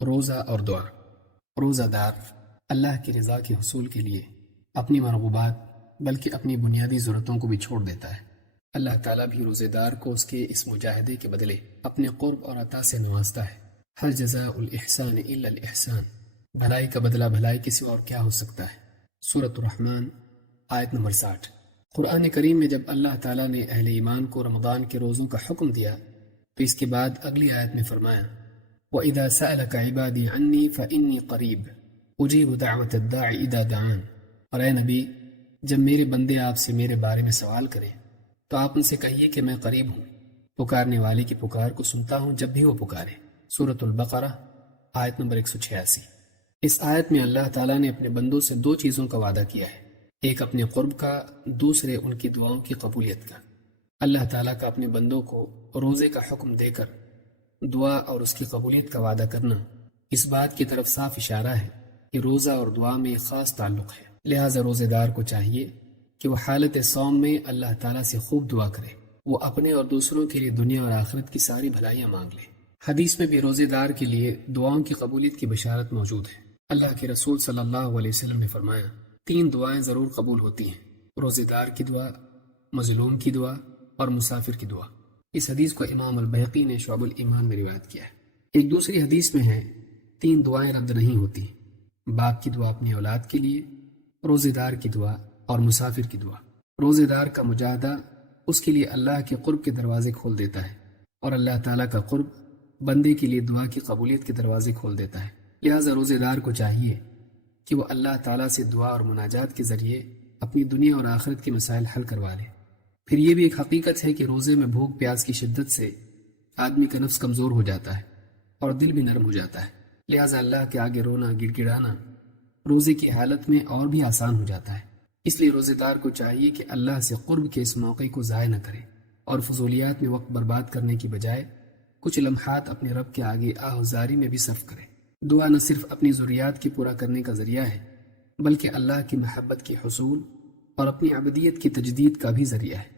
روزہ اور دعا۔ روزہ دار اللہ کی رضا کے حصول کے لیے اپنی مرغوبات بلکہ اپنی بنیادی ضرورتوں کو بھی چھوڑ دیتا ہے۔ اللہ تعالیٰ بھی روزے دار کو اس کے اس مجاہدے کے بدلے اپنے قرب اور عطا سے نوازتا ہے۔ ہر جزاء الاحسان الا الاحسان، بھلائی کا بدلہ بھلائی کے سوا اور کیا ہو سکتا ہے۔ سورۃ الرحمن آیت نمبر 60۔ قرآن کریم میں جب اللہ تعالیٰ نے اہل ایمان کو رمضان کے روزوں کا حکم دیا تو اس کے بعد اگلی آیت میں فرمایا وَإِذَا سَأَلَكَ عِبَادِي عَنِّي فَإِنِّي قَرِيبٌ أُجِيبُ دَعْوَةَ الدَّاعِ إِذَا دَعَانِ۔ اور اے نبی، جب میرے بندے آپ سے میرے بارے میں سوال کریں تو آپ ان سے کہیے کہ میں قریب ہوں، پکارنے والے کی پکار کو سنتا ہوں جب بھی وہ پکارے۔ سورۃ البقرہ آیت نمبر 186۔ اس آیت میں اللہ تعالیٰ نے اپنے بندوں سے دو چیزوں کا وعدہ کیا ہے، ایک اپنے قرب کا، دوسرے ان کی دعاؤں کی قبولیت کا۔ اللہ تعالیٰ کا اپنے بندوں کو روزے کا حکم دے کر دعا اور اس کی قبولیت کا وعدہ کرنا اس بات کی طرف صاف اشارہ ہے کہ روزہ اور دعا میں ایک خاص تعلق ہے۔ لہٰذا روزے دار کو چاہیے کہ وہ حالت صوم میں اللہ تعالیٰ سے خوب دعا کرے، وہ اپنے اور دوسروں کے لیے دنیا اور آخرت کی ساری بھلائیاں مانگ لے۔ حدیث میں بھی روزے دار کے لیے دعاؤں کی قبولیت کی بشارت موجود ہے۔ اللہ کے رسول صلی اللہ علیہ وسلم نے فرمایا 3 دعائیں ضرور قبول ہوتی ہیں، روزے دار کی دعا، مظلوم کی دعا اور مسافر کی دعا۔ اس حدیث کو امام البیہقی نے شعب الایمان میں روایت کیا ہے۔ ایک دوسری حدیث میں ہے 3 دعائیں رد نہیں ہوتی، باپ کی دعا اپنی اولاد کے لیے، روزے دار کی دعا اور مسافر کی دعا۔ روزے دار کا مجاہدہ اس کے لیے اللہ کے قرب کے دروازے کھول دیتا ہے اور اللہ تعالیٰ کا قرب بندے کے لیے دعا کی قبولیت کے دروازے کھول دیتا ہے۔ لہٰذا روزے دار کو چاہیے کہ وہ اللہ تعالیٰ سے دعا اور مناجات کے ذریعے اپنی دنیا اور آخرت کے مسائل حل کروا لے۔ پھر یہ بھی ایک حقیقت ہے کہ روزے میں بھوک پیاس کی شدت سے آدمی کا نفس کمزور ہو جاتا ہے اور دل بھی نرم ہو جاتا ہے، لہٰذا اللہ کے آگے رونا گڑ گڑانا روزے کی حالت میں اور بھی آسان ہو جاتا ہے۔ اس لیے روزے دار کو چاہیے کہ اللہ سے قرب کے اس موقع کو ضائع نہ کرے اور فضولیات میں وقت برباد کرنے کی بجائے کچھ لمحات اپنے رب کے آگے آہوزاری میں بھی صرف کرے۔ دعا نہ صرف اپنی ضروریات کی پورا کرنے کا ذریعہ ہے بلکہ اللہ کی محبت کے حصول اور اپنی عبدیت کی تجدید کا بھی ذریعہ ہے۔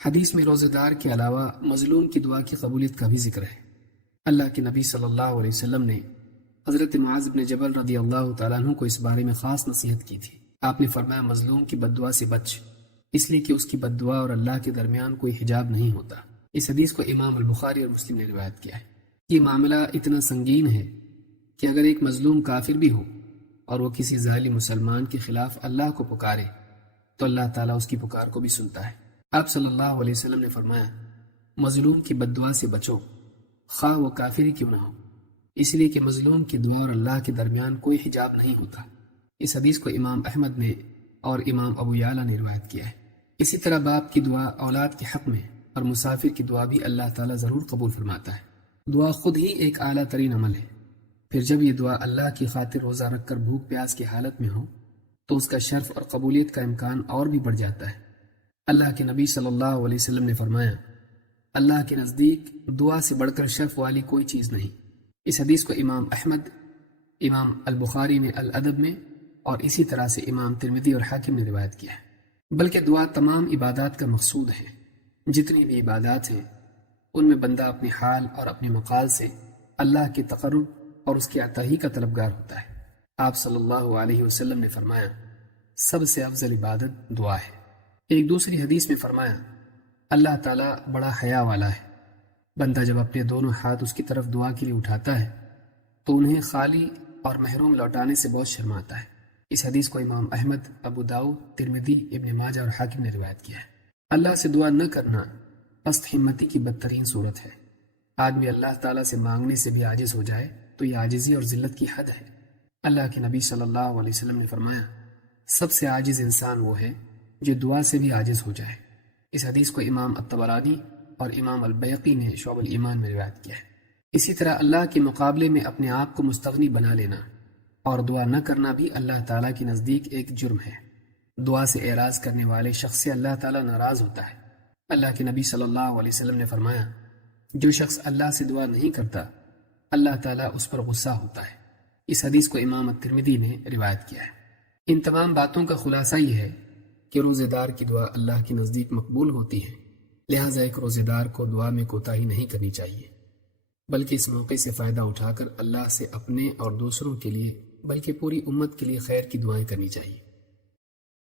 حدیث میں روزہ دار کے علاوہ مظلوم کی دعا کی قبولیت کا بھی ذکر ہے۔ اللہ کے نبی صلی اللہ علیہ وسلم نے حضرت معاذ بن جبل رضی اللہ تعالیٰ عنہ کو اس بارے میں خاص نصیحت کی تھی۔ آپ نے فرمایا مظلوم کی بد دعا سے بچ، اس لیے کہ اس کی بد دعا اور اللہ کے درمیان کوئی حجاب نہیں ہوتا۔ اس حدیث کو امام البخاری اور مسلم نے روایت کیا ہے۔ یہ معاملہ اتنا سنگین ہے کہ اگر ایک مظلوم کافر بھی ہو اور وہ کسی ظالم مسلمان کے خلاف اللہ کو پکارے تو اللہ تعالیٰ اس کی پکار کو بھی سنتا ہے۔ آپ صلی اللہ علیہ وسلم نے فرمایا مظلوم کی بد دعا سے بچو، خواہ وہ کافر ہی کیوں نہ ہو، اس لیے کہ مظلوم کی دعا اور اللہ کے درمیان کوئی حجاب نہیں ہوتا۔ اس حدیث کو امام احمد نے اور امام ابو یعلا نے روایت کیا ہے۔ اسی طرح باپ کی دعا اولاد کے حق میں اور مسافر کی دعا بھی اللہ تعالیٰ ضرور قبول فرماتا ہے۔ دعا خود ہی ایک اعلیٰ ترین عمل ہے، پھر جب یہ دعا اللہ کی خاطر روزہ رکھ کر بھوک پیاس کی حالت میں ہو تو اس کا شرف اور قبولیت کا امکان اور بھی بڑھ جاتا ہے۔ اللہ کے نبی صلی اللہ علیہ وسلم نے فرمایا اللہ کے نزدیک دعا سے بڑھ کر شرف والی کوئی چیز نہیں۔ اس حدیث کو امام احمد، امام البخاری نے الادب میں اور اسی طرح سے امام ترمذی اور حاکم نے روایت کیا ہے۔ بلکہ دعا تمام عبادات کا مقصود ہے۔ جتنی بھی عبادات ہیں ان میں بندہ اپنے حال اور اپنے مقال سے اللہ کے تقرب اور اس کی عطا ہی کا طلبگار ہوتا ہے۔ آپ صلی اللہ علیہ وسلم نے فرمایا سب سے افضل عبادت دعا ہے۔ ایک دوسری حدیث میں فرمایا اللہ تعالیٰ بڑا حیا والا ہے، بندہ جب اپنے دونوں ہاتھ اس کی طرف دعا کے لیے اٹھاتا ہے تو انہیں خالی اور محروم لوٹانے سے بہت شرماتا ہے۔ اس حدیث کو امام احمد، ابو داؤد، ترمذی، ابن ماجہ اور حاکم نے روایت کیا ہے۔ اللہ سے دعا نہ کرنا پست ہمتی کی بدترین صورت ہے۔ آدمی اللہ تعالیٰ سے مانگنے سے بھی عاجز ہو جائے تو یہ عاجزی اور ذلت کی حد ہے۔ اللہ کے نبی صلی اللہ علیہ وسلم نے فرمایا سب سے عاجز انسان وہ ہے جو دعا سے بھی عاجز ہو جائے۔ اس حدیث کو امام الطبرانی اور امام البیہقی نے شعب الایمان میں روایت کیا ہے۔ اسی طرح اللہ کے مقابلے میں اپنے آپ کو مستغنی بنا لینا اور دعا نہ کرنا بھی اللہ تعالیٰ کے نزدیک ایک جرم ہے۔ دعا سے اعراض کرنے والے شخص سے اللہ تعالیٰ ناراض ہوتا ہے۔ اللہ کے نبی صلی اللہ علیہ وسلم نے فرمایا جو شخص اللہ سے دعا نہیں کرتا اللہ تعالیٰ اس پر غصہ ہوتا ہے۔ اس حدیث کو امام الترمذی نے روایت کیا ہے۔ ان تمام باتوں کا خلاصہ یہ ہے کہ روزے دار کی دعا اللہ کے نزدیک مقبول ہوتی ہے، لہٰذا ایک روزے دار کو دعا میں کوتاہی نہیں کرنی چاہیے۔ بلکہ اس موقع سے فائدہ اٹھا کر اللہ سے اپنے اور دوسروں کے لیے بلکہ پوری امت کے لیے خیر کی دعائیں کرنی چاہیے۔